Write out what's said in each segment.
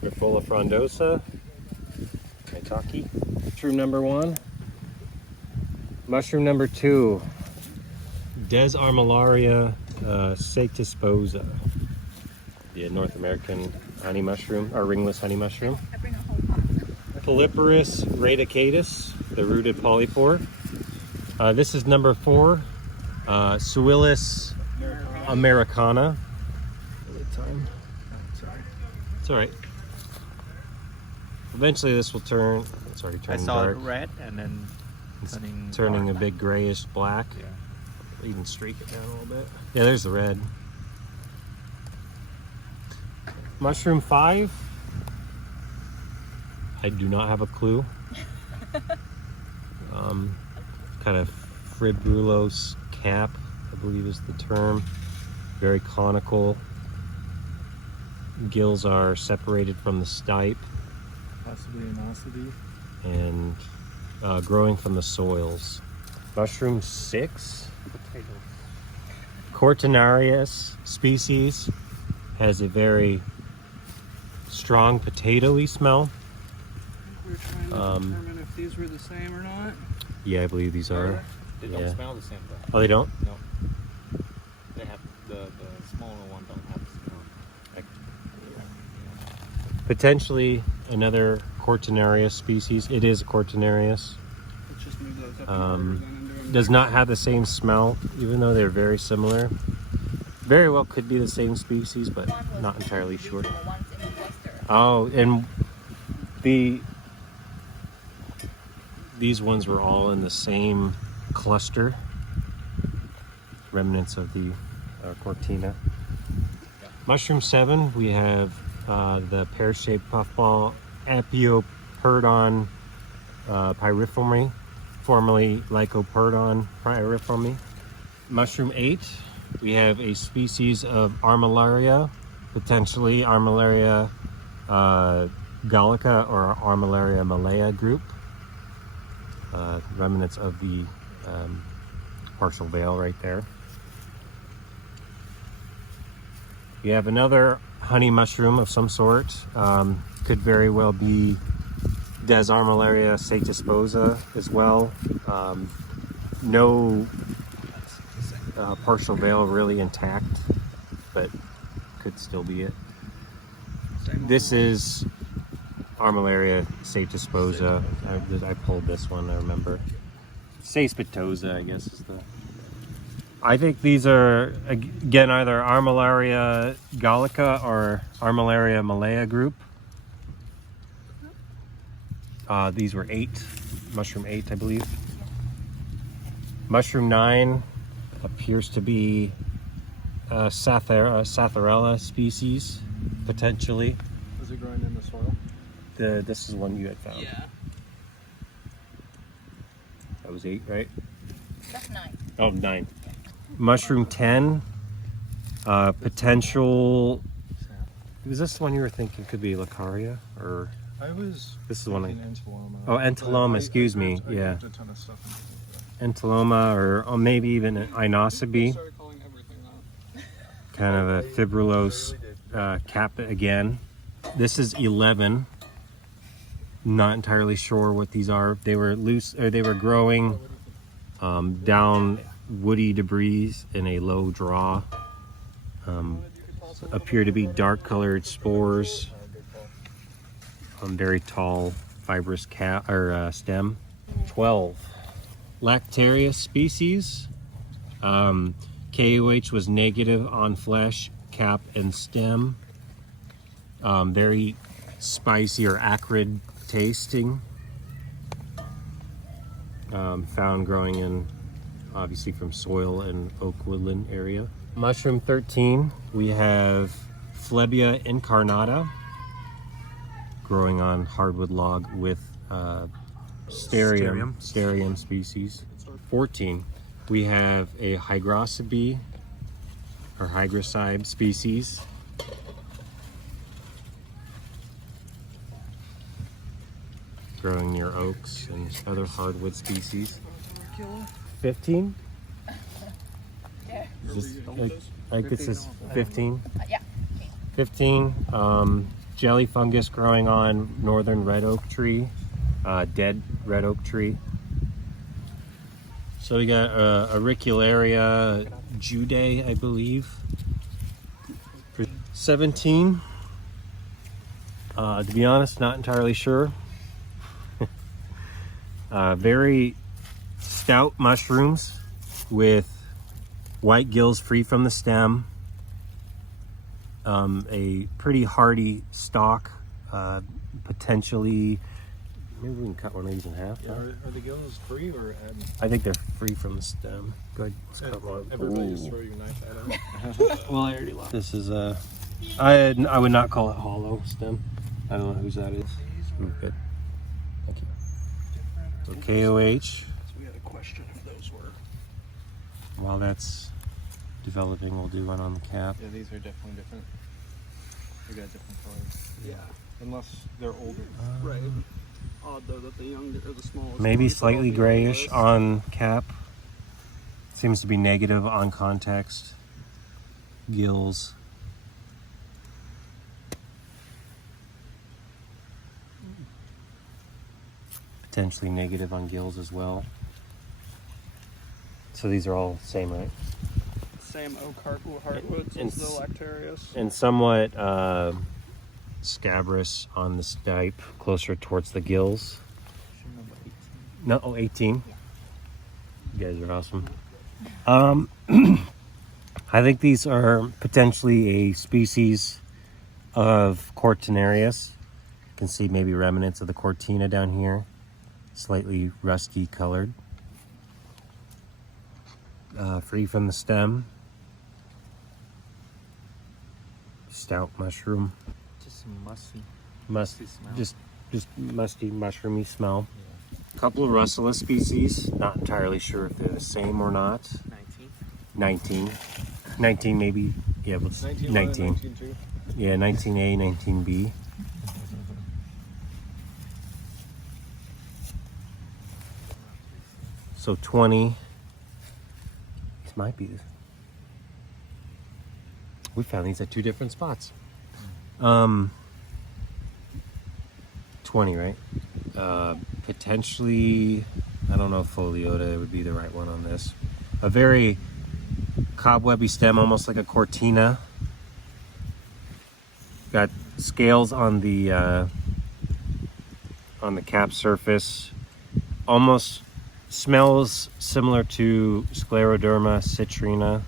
Grifola frondosa, maitake. Mushroom number 1. Mushroom number 2, Des Armillaria saectisporta, the North American honey mushroom, or ringless honey mushroom. Polyporus radicatus, the rooted polypore. This is number 4, Suillus americana. It's all right. Eventually this will turn, it's already turning dark. I saw it red and then turning a big grayish black. Yeah. Even streak it down a little bit. Yeah, there's the red. Mushroom 5. I do not have a clue. Kind of fibrillose cap, I believe is the term. Very conical. Gills are separated from the stipe. Possibly an ossity. And growing from the soils. Mushroom 6. Cortinarius species has a very strong potatoey smell. We're trying to determine if these were the same or not. Yeah, I believe these are. They don't smell the same though. Oh, they don't? No. They have the smaller one don't have the smell. Potentially another Cortinarius species. It is a Cortinarius. Let's just move those up and do them. Does not have the same smell, even though they're very similar. Very well could be the same species, but not entirely sure. Oh, and these ones were all in the same cluster. Remnants of the Cortina. Mushroom 7, we have the pear-shaped puffball Apioperdon pyriforme, formerly Lycoperdon pyriforme. Mushroom 8, we have a species of Armillaria, potentially Armillaria gallica or Armillaria malaya group. Remnants of the partial veil right there. You have another honey mushroom of some sort. Could very well be Des Armillaria saectisporta as well. No partial veil really intact, but could still be it. This is Armillaria saectisporta. I pulled this one, I remember. Saectisporta, I guess is the... I think these are, again, either Armillaria gallica or Armillaria malaya group. These were 8, mushroom 8, I believe. Mushroom 9 appears to be Satharella species, potentially. Is it growing in the soil? This is one you had found. Yeah. That was 8, right? That's 9. Oh, 9. Mushroom 10, potential. Was this the one you were thinking could be Lacaria, or? I was. This is the one. Entoloma. Oh, Entoloma. Excuse me. Yeah. A ton of stuff Entoloma, or maybe even an Inocebi. Kind of a fibrillose cap again. This is 11. Not entirely sure what these are. They were loose, or they were growing down woody debris in a low draw. Appear to be dark colored spores. Very tall fibrous stem. 12. Lactarius species. KOH was negative on flesh, cap, and stem. Very spicy or acrid tasting. Found growing in, obviously, from soil and oak woodland area. Mushroom 13, we have Flebia incarnata, growing on hardwood log with Sterium species. 14, we have a Hygrocybe or Hygrocybe species. Growing near oaks and other hardwood species. 15? Yeah. I think it says 15. Yeah. 15. Jelly fungus growing on northern red oak tree, dead red oak tree. So we got Auricularia judae, I believe. 17. To be honest, not entirely sure. Very stout mushrooms with white gills free from the stem. A pretty hardy stalk, potentially. Maybe we can cut one of these in half. Yeah, are the gills free or I think they're free from the stem. Go ahead, let's cut one. everybody just throw your knife at them? Well, I already lost. This is I would not call it hollow stem. I don't know whose that is. Good. Thank you. So KOH. So we had a question if those were. While that's developing, we'll do one on the cap. Yeah, these are definitely different. They got different colors. Yeah. Unless they're older. Right. Odd though that the young or the smallest. Maybe ones would all slightly be grayish this. on cap. Seems to be negative on context. Gills. Potentially negative on gills as well. So these are all same, right? Same oak heartwoods And as the Lactarius. And somewhat scabrous on the stipe, closer towards the gills. No, 18. You guys are awesome. I think these are potentially a species of Cortinarius. You can see maybe remnants of the Cortina down here, slightly rusty colored. Free from the stem. Stout mushroom. Just Musty smell. just musty, mushroomy smell. A couple of Russellus species. Not entirely sure if they're the same or not. 19. 19 maybe. Yeah, but 19. 19. Yeah, 19A, 19B. So 20. These might be. We found these at two different spots. 20, right? Potentially, I don't know if Foliota would be the right one on this. A very cobwebby stem, almost like a Cortina. Got scales on the cap surface. Almost smells similar to Scleroderma citrina,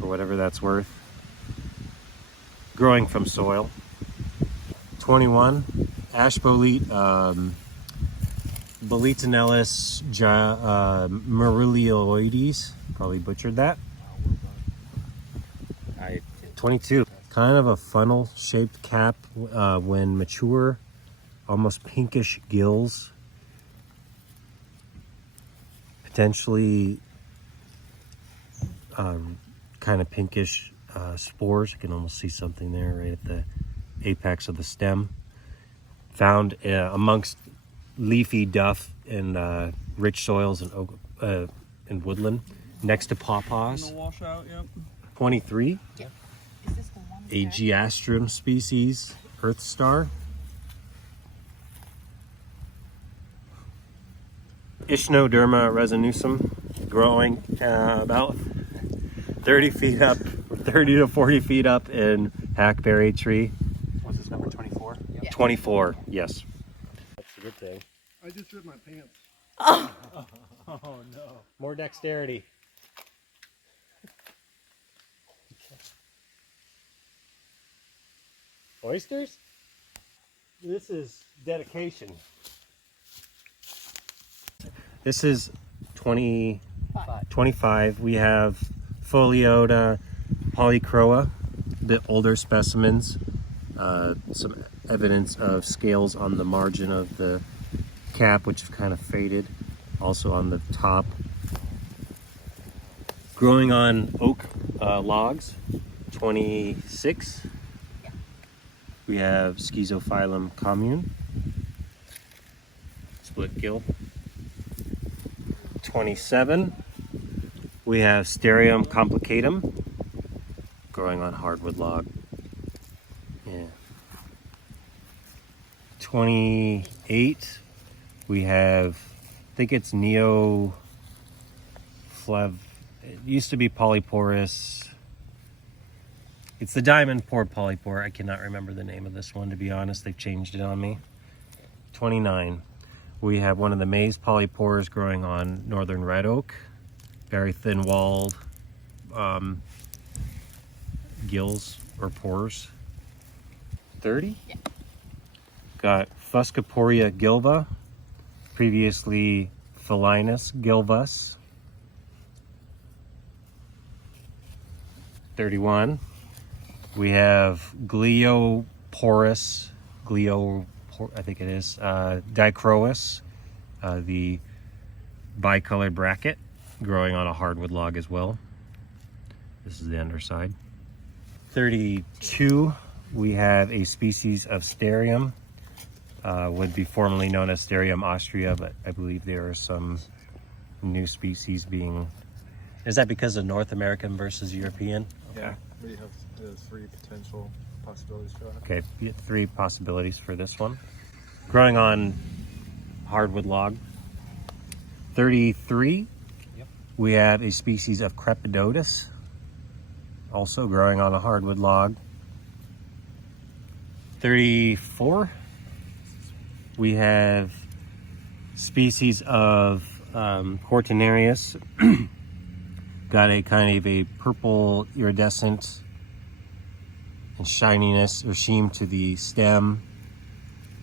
or whatever that's worth. Growing from soil. 21, Ashbolete, Boletonellus merilioides. Probably butchered that. 22, kind of a funnel-shaped cap when mature, almost pinkish gills. Potentially kind of pinkish spores. You can almost see something there right at the apex of the stem. Found amongst leafy duff in rich soils and oak and woodland next to In pawpaws. the washout, yep. 23, Is this the one? a Geastrum species, earth star. Ichnoderma resinusum, growing about 30 feet up, 30 to 40 feet up in hackberry tree. What's this number? 24. 24, yes. That's a good thing. I just ripped my pants. Oh no. More dexterity. Oysters? This is dedication. This is 25. We have Foliota polychroa, a bit older specimens. Some evidence of scales on the margin of the cap, which have kind of faded. Also on the top. Growing on oak logs, 26. We have Schizophyllum commune, split gill. 27. We have Sterium complicatum, growing on hardwood log. Yeah. 28, we have, I think it's Neo Flav. It used to be polyporous. It's the diamond pore polypore. I cannot remember the name of this one, to be honest. They've changed it on me. 29, we have one of the maize polypores growing on northern red oak. Very thin-walled gills or pores. 30? Yeah. Got Fuscaporia gilva, previously Phelinus gilvus. 31. We have Glioporus, I think it is, Dichrois, the bicolored bracket, growing on a hardwood log as well. This is the underside. 32, we have a species of Sterium, would be formerly known as Sterium austria, but I believe there are some new species being... Is that because of North American versus European? Yeah, we have 3 potential possibilities for that. Okay, 3 possibilities for this one. Growing on hardwood log. 33, we have a species of Crepidotus, also growing on a hardwood log. 34, we have species of Cortinarius. Got a kind of a purple iridescent and shininess or sheen to the stem.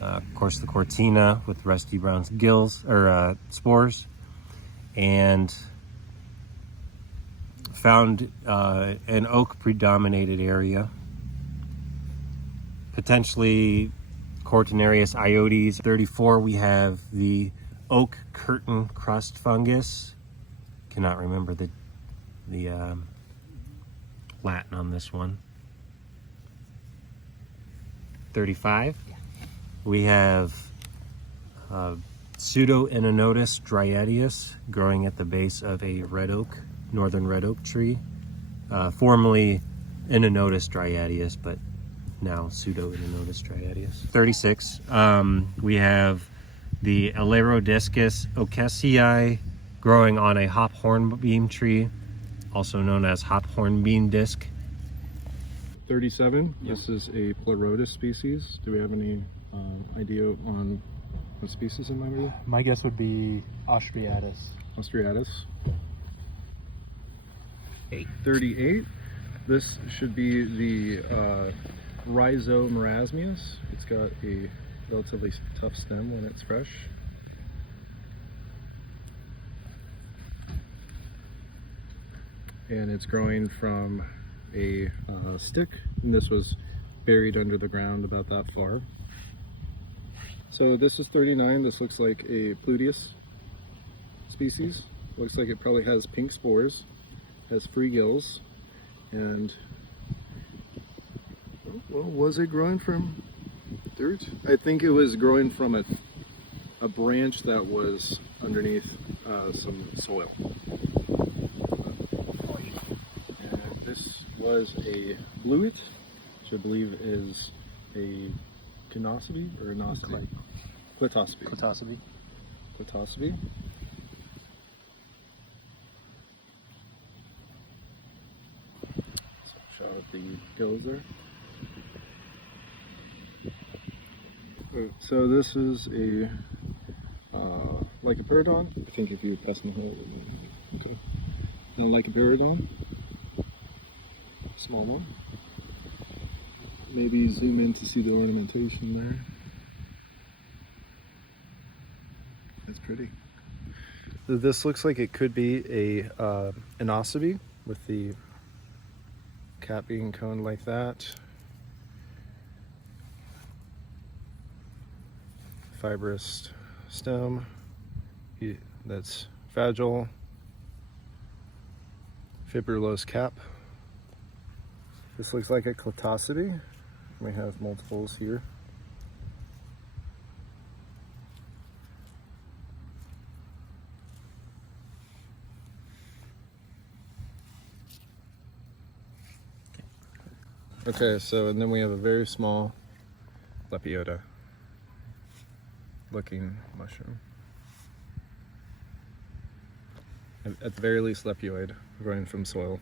Of course, the Cortina with rusty brown gills or spores, and found an oak predominated area. Potentially Cortinarius iodes. 34, we have the oak curtain crust fungus. Cannot remember the Latin on this one. 35, we have Pseudo-Inonotus dryadius growing at the base of a red oak, northern red oak tree. Formerly Inonotus dryadius, but now Pseudo-Inonotus dryadius. 36, we have the Alerodiscus oakesii growing on a hop hornbeam tree, also known as hop hornbeam disc. 37, this is a Pleurotus species. Do we have any idea on what species it might be? My guess would be Austriatus. Austriatus. 38, this should be the Rhizomerasmius. It's got a relatively tough stem when it's fresh. And it's growing from a stick, and this was buried under the ground about that far. So this is 39. This looks like a Pluteus species. Looks like it probably has pink spores, has free gills, and well, was it growing from dirt? I think it was growing from a branch that was underneath some soil. This was a bluet, which I believe is a Cnospy or a Nosby? Clitosby. Clitosby. Clitosby. Shot at the gills there. So this is a Lycopterodon. I think if you press in the hole, okay. Now Lycopterodon. Small one. Maybe zoom in to see the ornamentation there. That's pretty. This looks like it could be a Inocybe with the cap being coned like that. Fibrous stem. That's fragile. Fibrillose cap. This looks like a Clitosby. We have multiples here. Okay, so and then we have a very small Lepiota looking mushroom. At the very least, Lepioid, growing from soil.